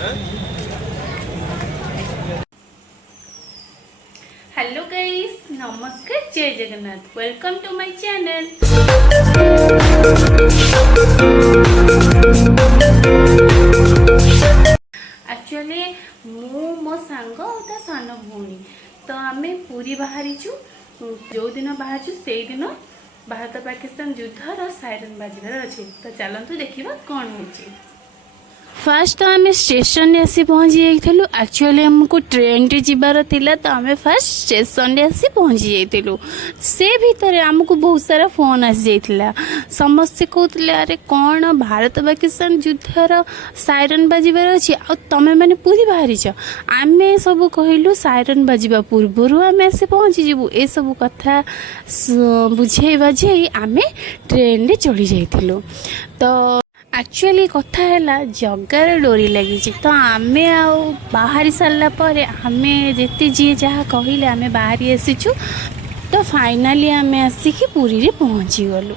Hello guys, नमस्कार, जय Jagannath. Welcome to my channel. Actually मो सांग ता सान भौणी तो आम पूरी बाहरी जो दिन बाहर से दिन भारत पाकिस्तान युद्धर साइरन बाजार अच्छे। तो चलतु देखा कौन हो। फास्ट तो आम स्टेशन आसी पहुँची जाइलु। एक्चुअली हमको ट्रेन रे जीवार थिला तो आम फास्ट स्टेशन रे आसी पहुँची जाइलु। से भीतर आमको बहुत सारा फोन आसी जाइथिला। समस्ते कहते अरे कौन भारत पाकिस्तान युद्धर साइरन बाजिबार अच्छी आ तमें मैंने पूरी बाहरी आम सब कहलु साइरन बाजिबा पूर्व आम आसी पहुँची जीवु। ए सब कथा बुझे बाझे आम ट्रेन रे चढ़ी जाइथिलु। तो एक्चुअली कथा है जगार डोरी लगी तो आम बाहरी सारा पर आम जिते जी जहाँ कहले आम बाहरी आसीचु। तो फाइनाली आम आसिक पुरी रे पहुँची गलु।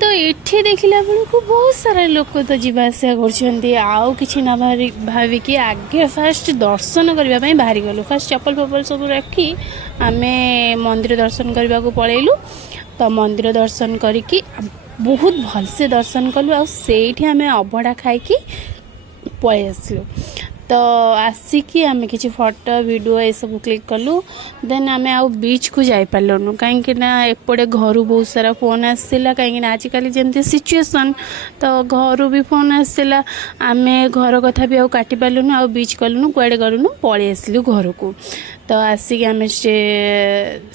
तो ये देखला बेलू बहुत सारा लोक तो जीवासा कर ना भाविकी आगे फास्ट दर्शन करने बाहरी गलु। फास्ट चप्पल फप्पल सब रखी आम मंदिर दर्शन करने को पलैलु। तो मंदिर दर्शन करिकी बहुत भलसे दर्शन कलु आ सेठी आम अभड़ा खाई पलि आसलु। तो आसिकी आम किसी फोटो वीडियो ये सब क्लिक कलु। देन आम आउ बीच को जाई पारलुनु कहीं एपटे घर बहुत सारा फोन आसला कहीं आजिकल जमती सिचुएसन तो घर भी फोन आसला। आम घर कथा भी आउ काटी पारलुनु आउ बीच कलुनु कुआडे गलुनु पलि आसलु घर को। तो आसिक आम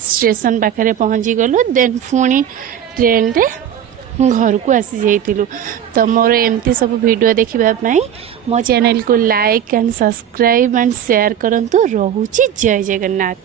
स्टेशन पाखे पहुँची गलु। देन पुणी ट्रेन रे घर को आसी जाइलु। तो मोर एमती सब वीडियो देखिबाई मो चैनल को like and subscribe and share करंतु। रहुची जय जगन्नाथ।